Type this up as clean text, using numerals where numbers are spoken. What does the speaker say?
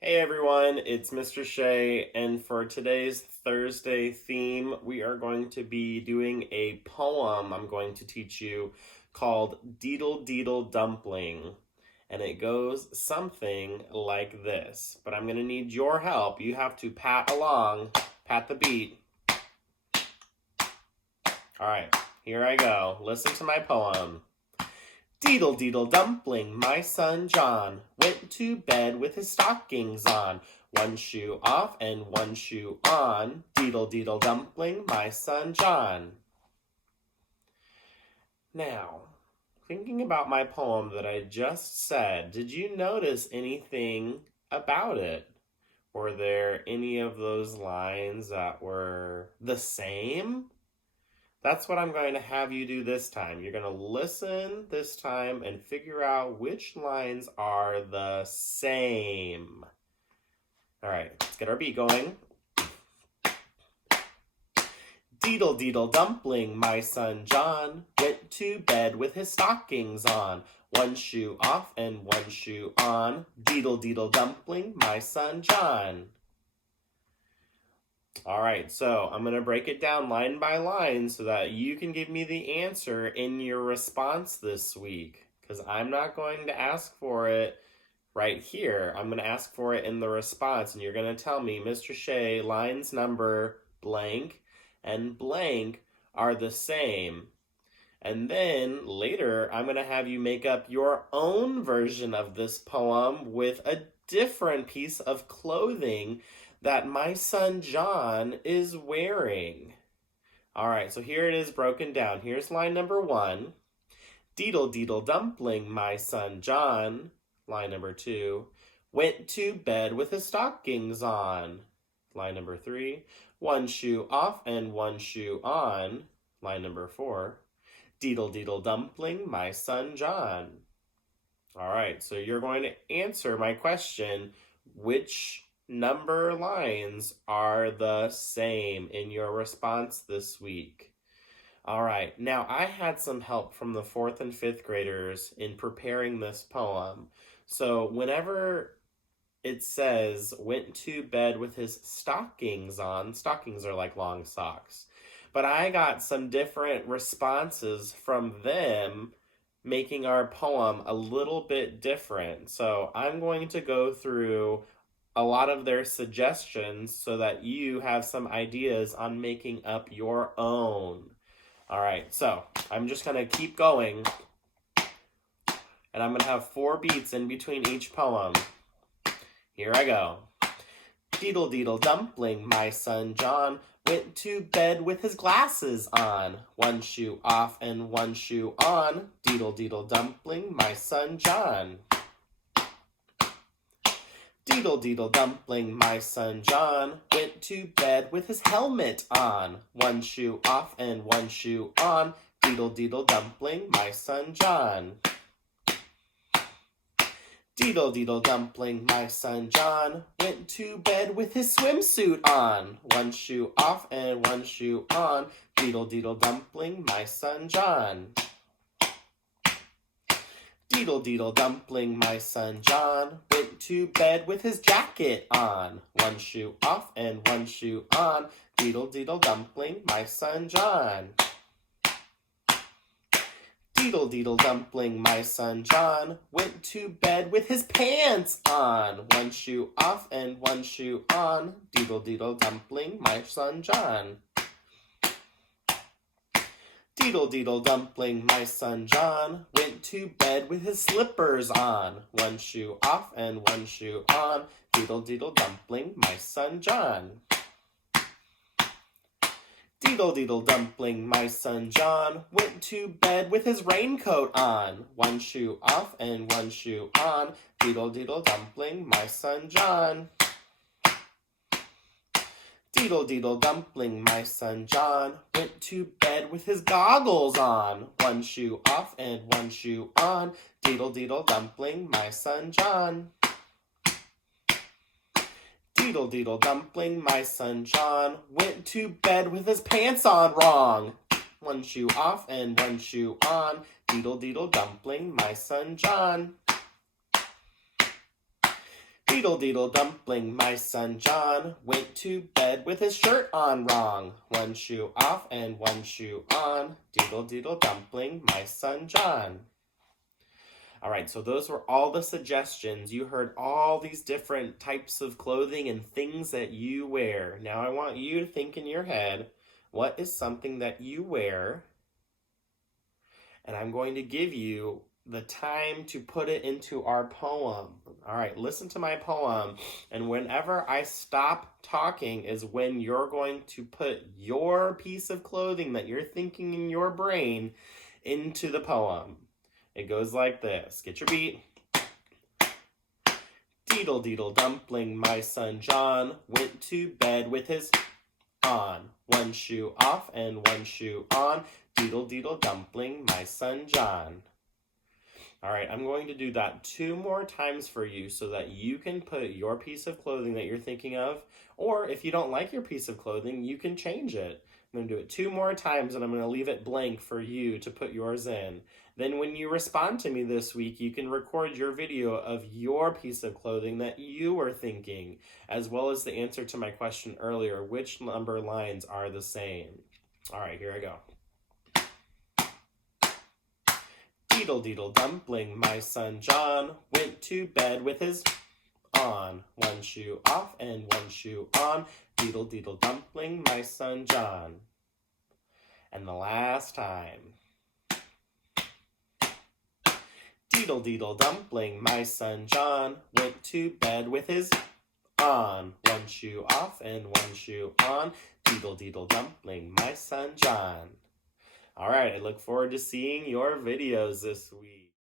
Hey everyone, it's Mr. Shea, and for today's Thursday theme, we are going to be doing a poem I'm going to teach you called Deedle Deedle Dumpling. And it goes something like this, but I'm going to need your help. You have to pat along, pat the beat. All right, here I go. Listen to my poem. Deedle Deedle Dumpling, my son John, went to bed with his stockings on. One shoe off and one shoe on. Deedle Deedle Dumpling, my son John. Now, thinking about my poem that I just said, did you notice anything about it? Were there any of those lines that were the same? That's what I'm going to have you do this time. You're going to listen this time and figure out which lines are the same. All right, let's get our beat going. Deedle Deedle Dumpling, my son John, went to bed with his stockings on. One shoe off and one shoe on. Deedle Deedle Dumpling, my son John. All right, so I'm going to break it down line by line so that you can give me the answer in your response this week, because I'm not going to ask for it right here. I'm going to ask for it in the response, and you're going to tell me, Mr. Shea, lines number blank and blank are the same. And then later, I'm going to have you make up your own version of this poem with a different piece of clothing that my son John is wearing. All right, so here it is broken down. Here's line number 1. Deedle Deedle Dumpling, my son John. Line number 2. Went to bed with his stockings on. Line number 3. One shoe off and one shoe on. Line number 4. Deedle Deedle Dumpling, my son John. All right, so you're going to answer my question, which number lines are the same in your response this week. All right, now I had some help from the 4th and 5th graders in preparing this poem. So whenever it says went to bed with his stockings on, stockings are like long socks, but I got some different responses from them, making our poem a little bit different. So I'm going to go through a lot of their suggestions so that you have some ideas on making up your own. All right, so I'm just going to keep going, and I'm going to have 4 beats in between each poem. Here I go. Deedle Deedle Dumpling, my son John, went to bed with his glasses on. One shoe off and one shoe on. Deedle Deedle Dumpling, my son John. Deedle Deedle Dumpling, my son John, went to bed with his helmet on. One shoe off and one shoe on. Deedle Deedle Dumpling, my son John. Deedle Deedle Dumpling, my son John, went to bed with his swimsuit on. One shoe off and one shoe on. Deedle Deedle Dumpling, my son John. Deedle Deedle Dumpling, my son John, went to bed with his jacket on. One shoe off and one shoe on. Deedle Deedle Dumpling, my son John. Deedle Deedle Dumpling, my son John, went to bed with his pants on. One shoe off and one shoe on. Deedle Deedle Dumpling, my son John. Deedle Deedle Dumpling, my son John, went to bed with his slippers on. One shoe off and one shoe on. Deedle Deedle Dumpling, my son John. Deedle Deedle Dumpling, my son John, went to bed with his raincoat on. One shoe off and one shoe on. Deedle Deedle Dumpling, my son John. Deedle Deedle Dumpling, my son John, went to bed with his goggles on. One shoe off and one shoe on. Deedle Deedle Dumpling, my son John. Deedle Deedle Dumpling, my son John, went to bed with his pants on wrong. One shoe off and one shoe on. Deedle Deedle Dumpling, my son John. Deedle Deedle Dumpling, my son John, went to bed with his shirt on wrong. One shoe off and one shoe on. Deedle Deedle Dumpling, my son John. All right, so those were all the suggestions. You heard all these different types of clothing and things that you wear. Now I want you to think in your head, what is something that you wear? And I'm going to give you the time to put it into our poem. All right, listen to my poem. And whenever I stop talking is when you're going to put your piece of clothing that you're thinking in your brain into the poem. It goes like this. Get your beat. Deedle Deedle Dumpling, my son John, went to bed with his on. One shoe off and one shoe on. Deedle Deedle Dumpling, my son John. All right, I'm going to do that 2 more times for you so that you can put your piece of clothing that you're thinking of, or if you don't like your piece of clothing, you can change it. I'm going to do it 2 more times and I'm going to leave it blank for you to put yours in. Then when you respond to me this week, you can record your video of your piece of clothing that you were thinking, as well as the answer to my question earlier, which number lines are the same. All right, here I go. Deedle Deedle Dumpling, my son John, went to bed with his on. One shoe off and one shoe on. Deedle Deedle Dumpling, my son John. And the last time. Deedle Deedle Dumpling, my son John, went to bed with his on. One shoe off and one shoe on. Deedle Deedle Dumpling, my son John. All right, I look forward to seeing your videos this week.